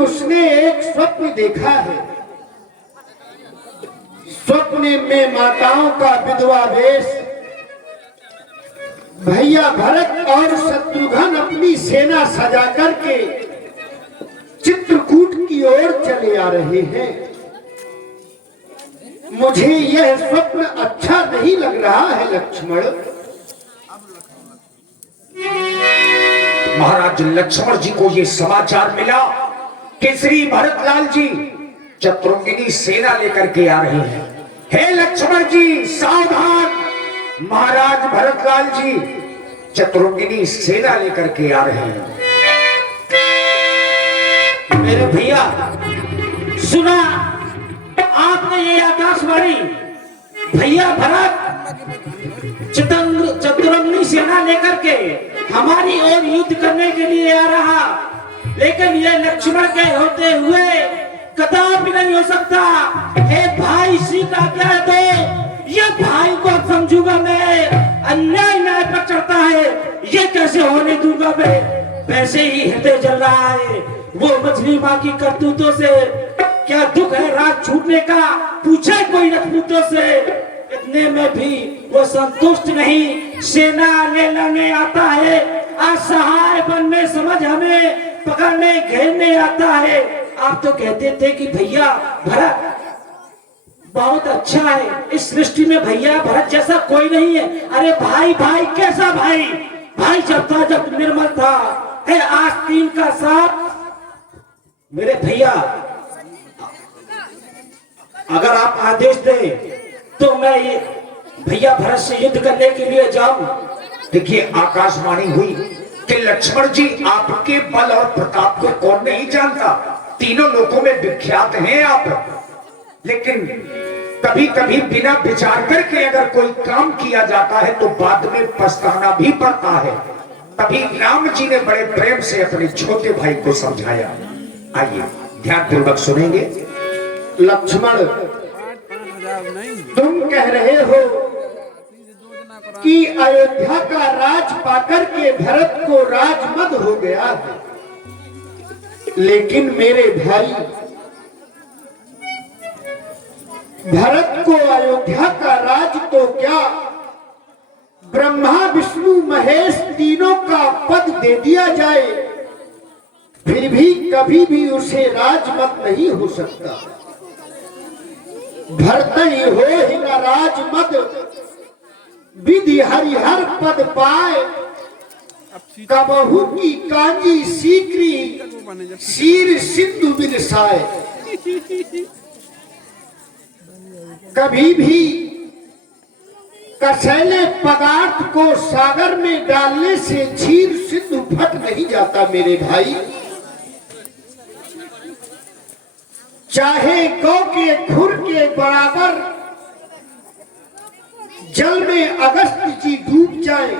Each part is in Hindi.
उसने एक स्वप्न देखा है। स्वप्न में माताओं का विधवा वेश, भैया भरत और शत्रुघ्न अपनी सेना सजा करके चित्रकूट की ओर चले आ रहे हैं। मुझे यह स्वप्न अच्छा नहीं लग रहा है लक्ष्मण। महाराज लक्ष्मण जी को यह समाचार मिला कि श्री भरतलाल जी चतुरंगिनी सेना लेकर के आ रहे हैं। हे लक्ष्मण जी सावधान, महाराज भरतलाल जी चतुरंगिनी सेना लेकर के आ रहे हैं। मेरे भैया सुना आपने ये आकाशवाणी, भैया भरत चतुरंगिनी सेना लेकर के हमारी ओर युद्ध करने के लिए आ रहा, लेकिन ये लक्ष्मण के होते हुए कदापि नहीं हो सकता। हे भाई सीता क्या दो, ये भाई को समझूंगा मैं, अन्याय न्याय पर चढ़ता है, ये कैसे होने दूंगा मैं। वैसे ही हृदय जल रहा है वो मछली माँ की करतूतों से। क्या दुख है रात छूटने का, पूछे कोई रजपूतों से। इतने में भी वो संतुष्ट नहीं, सेना लेने आता है, असहाय वन में समझ हमें पकड़ने घेरने आता है। आप तो कहते थे कि भैया भरत बहुत अच्छा है, इस सृष्टि में भैया भरत जैसा कोई नहीं है। अरे भाई भाई कैसा भाई, भाई जब था जब निर्मल था, है आस्तीन का साथ। मेरे भैया अगर आप आदेश दें तो मैं ये भैया भरत से युद्ध करने के लिए जाऊं। देखिए आकाशवाणी हुई कि लक्ष्मण जी आपके बल और प्रताप को कौन नहीं जानता, तीनों लोगों में विख्यात हैं आप। लेकिन कभी कभी बिना विचार करके अगर कोई काम किया जाता है तो बाद में पछताना भी पड़ता है। तभी राम जी ने बड़े प्रेम से अपने छोटे भाई को समझाया। आइए ध्यानपूर्वक सुनेंगे। लक्ष्मण, तुम कह रहे हो कि अयोध्या का राज पाकर के भरत को राजमद हो गया है, लेकिन मेरे भाई भरत को अयोध्या का राज तो क्या, ब्रह्मा विष्णु महेश तीनों का पद दे दिया जाए, फिर भी कभी भी उसे राजमद नहीं हो सकता। भरत ही हो ही न राजमद, विधि हरिहर पद पाए, कबहू की कांजी सीकरी शीर सिंधु बिरसाए। कभी भी कसैले पदार्थ को सागर में डालने से क्षीर सिंधु फट नहीं जाता मेरे भाई। चाहे गौ के खुर के बराबर जल में अगस्त जी डूब जाए,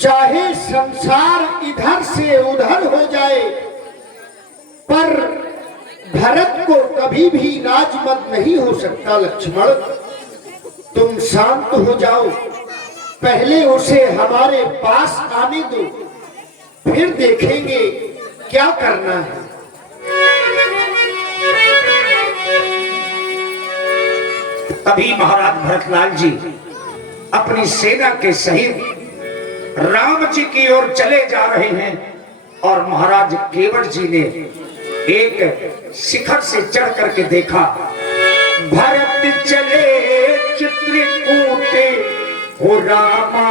चाहे संसार इधर से उधर हो जाए, पर भरत को कभी भी राजमद नहीं हो सकता। लक्ष्मण, तुम शांत हो जाओ, पहले उसे हमारे पास आने दो, फिर देखेंगे क्या करना है। तभी महाराज भरतलाल जी अपनी सेना के सहित राम जी की ओर चले जा रहे हैं और महाराज केवट जी ने एक शिखर से चढ़ करके देखा, भरत चले चित्रकूटे हो रामा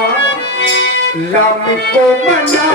राम को मना।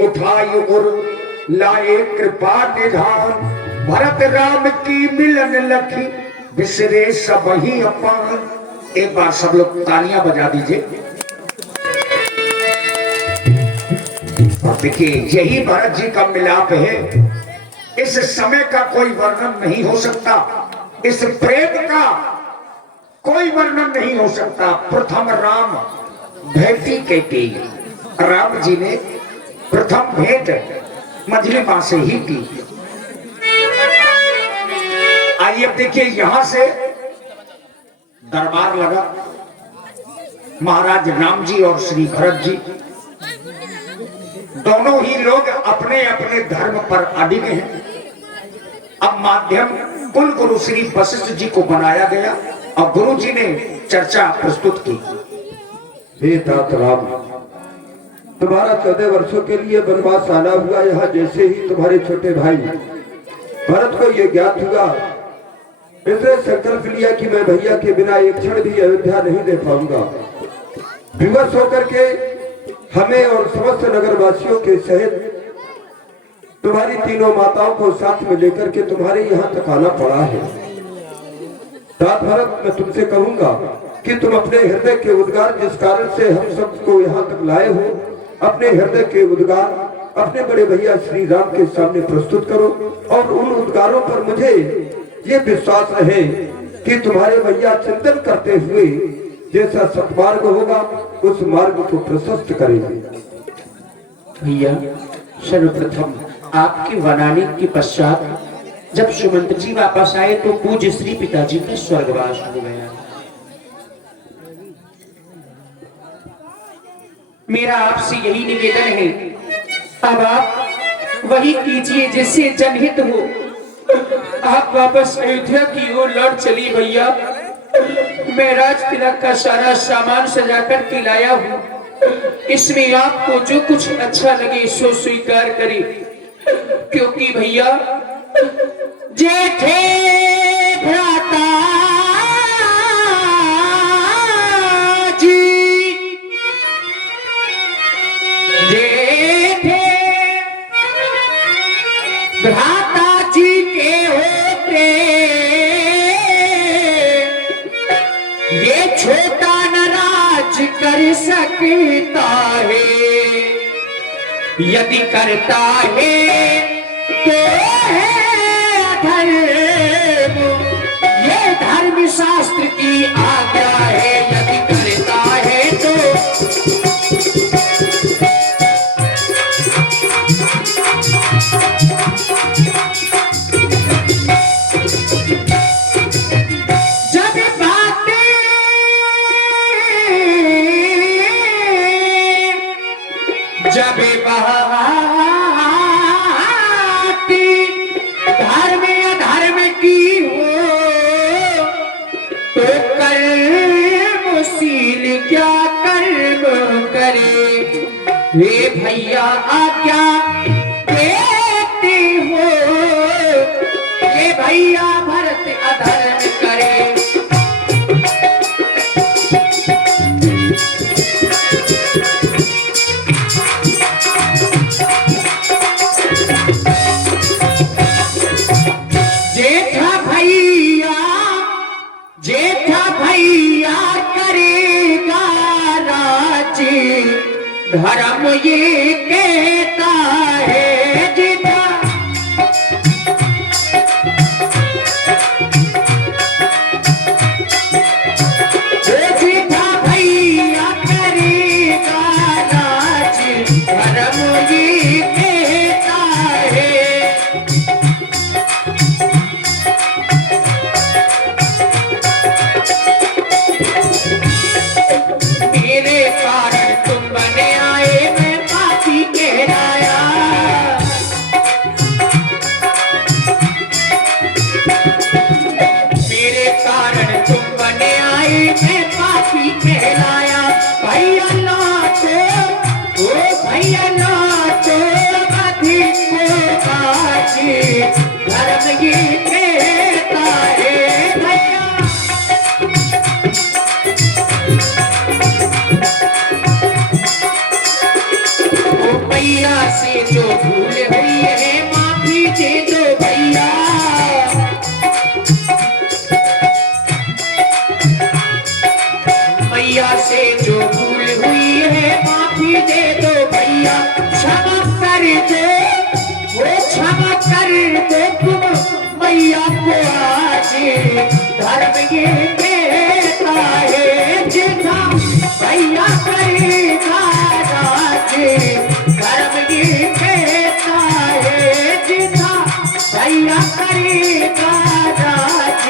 उठाई और लाए कृपा निधान। भरत राम की मिलन लखी बिसरे सब ही अपान। एक बार सब लोग तालियां बजा दीजिए। देखिए यही भरत जी का मिलाप है। इस समय का कोई वर्णन नहीं हो सकता, इस प्रेम का कोई वर्णन नहीं हो सकता। प्रथम राम भेंटी कहते, राम जी ने प्रथम भेंट मझली मां से ही की। आइए अब देखिए, यहां से दरबार लगा। महाराज राम जी और श्री भरत जी दोनों ही लोग अपने अपने धर्म पर अडिग हैं। अब माध्यम कुल गुरु श्री वशिष्ठ जी को बनाया गया और गुरु जी ने चर्चा प्रस्तुत की। हे तात राम, तुम्हारा 14 वर्षों के लिए वनवास आना हुआ। यहाँ जैसे ही तुम्हारे छोटे भाई भरत को यह ज्ञात हुआ, इसने संकल्प लिया कि मैं भैया के बिना एक क्षण भी अयोध्या नहीं दे पाऊंगा। विवश होकर के हमें और समस्त नगरवासियों के सहित तुम्हारी तीनों माताओं को साथ में लेकर के तुम्हारे यहाँ तक आना पड़ा है। तात भरत, मैं तुमसे कहूंगा कि तुम अपने हृदय के उद्गार जिस कारण से हम सबको यहाँ तक लाए हो, अपने हृदय के उद्गार अपने बड़े भैया श्री राम के सामने प्रस्तुत करो। और उन उद्गारों पर मुझे ये विश्वास रहे कि तुम्हारे भैया चिंतन करते हुए जैसा सत्मार्ग होगा उस मार्ग को प्रशस्त करेंगे। भैया, सर्वप्रथम आपके वनाने के पश्चात जब सुमंत जी वापस आए तो पूज्य श्री पिताजी का स्वर्गवास हो गया। मेरा आपसे यही निवेदन है, अब आप वही कीजिए जिससे जनहित हो। आप वापस अयोध्या की ओर लौट चली भैया। मैं राज तिलक का सारा सामान सजाकर के लाया हूँ, इसमें आपको जो कुछ अच्छा लगे सो स्वीकार करें। क्योंकि भैया, जेठे भ्राता जी, जेठे भ्राता जी के होते ये छोटा नाराज कर सकता है। यदि करता है तो है अधर्म, ये धर्म शास्त्र की आज्ञा है। यदि करता है तो जब धर्म अधर्म की हो तो कर्मशील क्या कर्म करे। वे भैया आज्ञा देते हो, ये भैया भरत अधर्म करे। जेठा भैया करेगा राज, धर्म ये कहता है। जेठा भैया करेगा राज, धर्म ये कहता है। मेरे कारण तुम बने आए, मैं पापी कहलाया। ये कहता है जितना भैया करेगा राज, धर्म ये कहता है जितना भैया करेगा राज,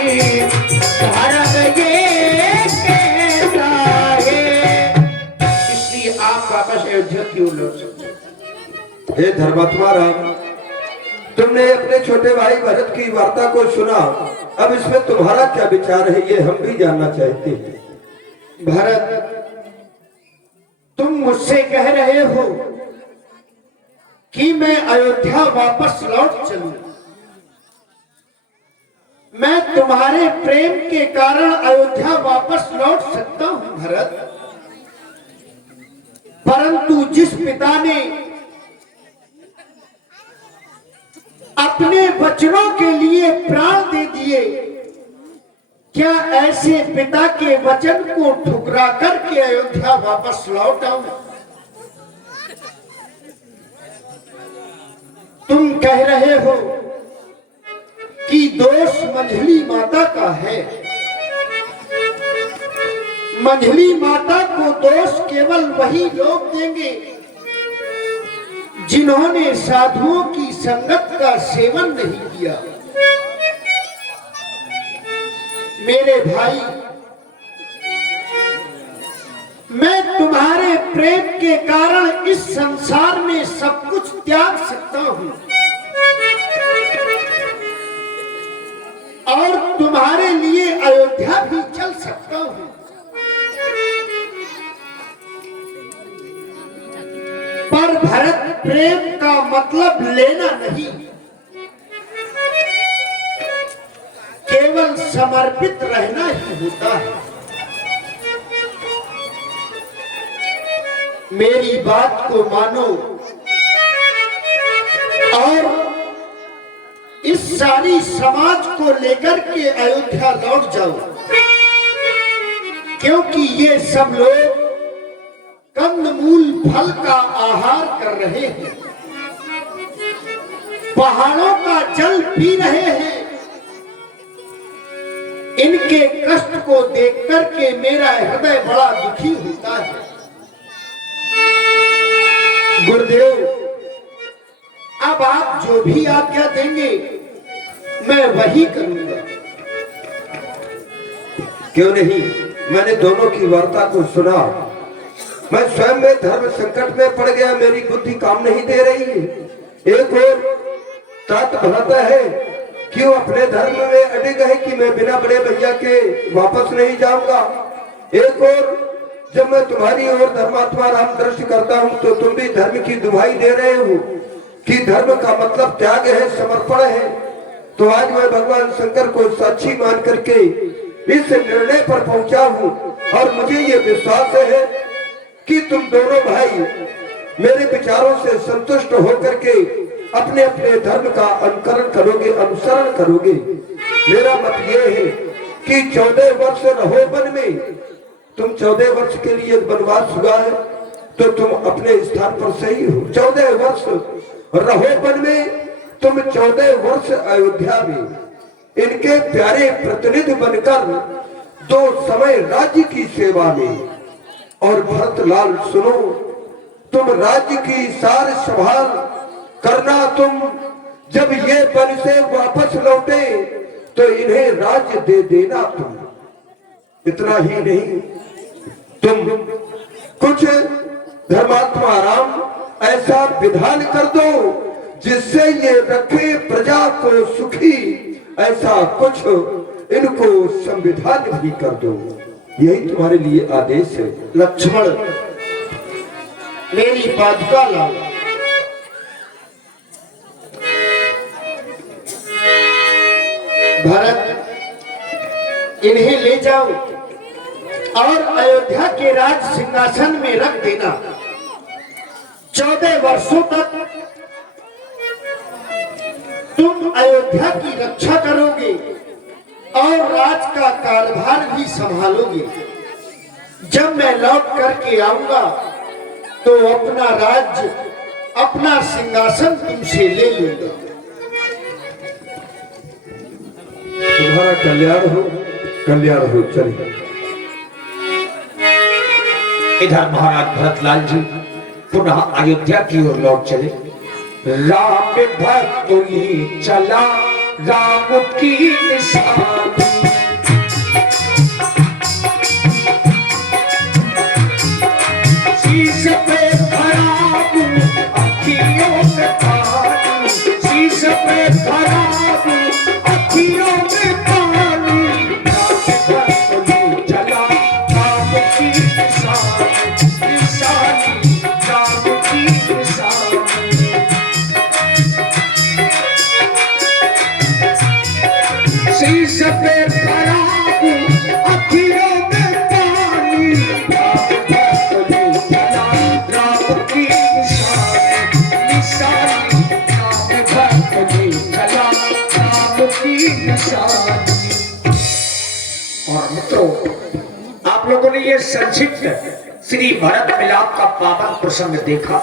धर्म ये कहता है। इसलिए आप वापस अयोध्या क्यों लौट सकते? हे धर्मात्मा राम, तुमने अपने छोटे भाई भरत की वार्ता को सुना, अब इसमें तुम्हारा क्या विचार है ये हम भी जानना चाहते हैं। भरत, तुम मुझसे कह रहे हो कि मैं अयोध्या वापस लौट चलूं। मैं तुम्हारे प्रेम के कारण अयोध्या वापस लौट सकता हूं भरत, परंतु जिस पिता ने अपने वचनों के लिए प्राण दे दिए, क्या ऐसे पिता के वचन को ठुकरा करके अयोध्या वापस लौट आऊं? तुम कह रहे हो कि दोष मंझली माता का है। मंझली माता को दोष केवल वही लोग देंगे जिन्होंने साधुओं की संगत का सेवन नहीं किया। मेरे भाई, मैं तुम्हारे प्रेम के कारण इस संसार में सब कुछ त्याग सकता हूं और तुम्हारे लिए अयोध्या भी चल सकता हूं, पर भरत, प्रेम का मतलब लेना नहीं, केवल समर्पित रहना ही होता है। मेरी बात को मानो और इस सारी समाज को लेकर के अयोध्या लौट जाओ, क्योंकि ये सब लोग कंदमूल फल का आहार कर रहे हैं, पहाड़ों का जल पी रहे हैं। इनके कष्ट को देख करके मेरा हृदय बड़ा दुखी होता है। गुरुदेव, अब आप जो भी आज्ञा देंगे मैं वही करूंगा। क्यों नहीं, मैंने दोनों की वार्ता को सुना। मैं स्वयं में धर्म संकट में पड़ गया, मेरी बुद्धि काम नहीं दे रही है। एक और तात भरता है कि वो अपने धर्म में अड़िग है कि मैं बिना बड़े भैया के वापस नहीं जाऊंगा। एक और जब मैं तुम्हारी ओर धर्मात्मा राम दृष्टि करता हूँ तो तुम भी धर्म की दुहाई दे रहे हो कि धर्म का मतलब त्याग है, समर्पण है। तो आज मैं भगवान शंकर को साक्षी मान करके इस निर्णय पर पहुंचा हूँ और मुझे ये विश्वास है कि तुम दोनों भाई मेरे विचारों से संतुष्ट होकर के अपने अपने धर्म का अनुकरण करोगे, अनुसरण करोगे। मेरा मत ये है कि 14 वर्ष रहो वन में। तुम 14 वर्ष के लिए वनवास हुआ है तो तुम अपने स्थान पर सही हो। 14 वर्ष रहो वन में, तुम 14 वर्ष अयोध्या में इनके प्यारे प्रतिनिधि बनकर 2 समय राज्य की सेवा में। और भरतलाल सुनो, तुम राज्य की सार संभाल करना। तुम जब ये वन से वापस लौटे तो इन्हें राज्य दे देना। तुम इतना ही नहीं, तुम कुछ धर्मात्मा राम ऐसा विधान कर दो जिससे ये रखे प्रजा को सुखी। ऐसा कुछ इनको संविधान भी कर दो, यही तुम्हारे लिए आदेश है। लक्ष्मण, मेरी पादुका लाओ। भरत, इन्हें ले जाओ और अयोध्या के राज सिंहासन में रख देना। 14 वर्षों तक तुम अयोध्या की रक्षा करोगे और राज का कारभार भी संभालोगे। जब मैं लौट करके आऊंगा तो अपना राज्य, अपना सिंहासन तुमसे ले लूंगा। तुम्हारा कल्याण हो। कल्याण हो। चलिए इधर महाराज भरतलाल जी पुनः अयोध्या की ओर लौट चले। राम भक्त ही चला राम की निशानी, शीश पे खराब अखियों में पानी, शीश पे खराब अखियों में पानी, राम भक्त ही चला राम की निशानी, निशानी राम की निशानी। शीश पे खराब अखियों में पानी, राम भक्त ही चला राम की निशानी, निशानी राम भक्त ही चला राम की निशानी। और मित्रों, आप लोगों ने ये संक्षिप्त श्री भरत मिलाप का पावन प्रसंग देखा।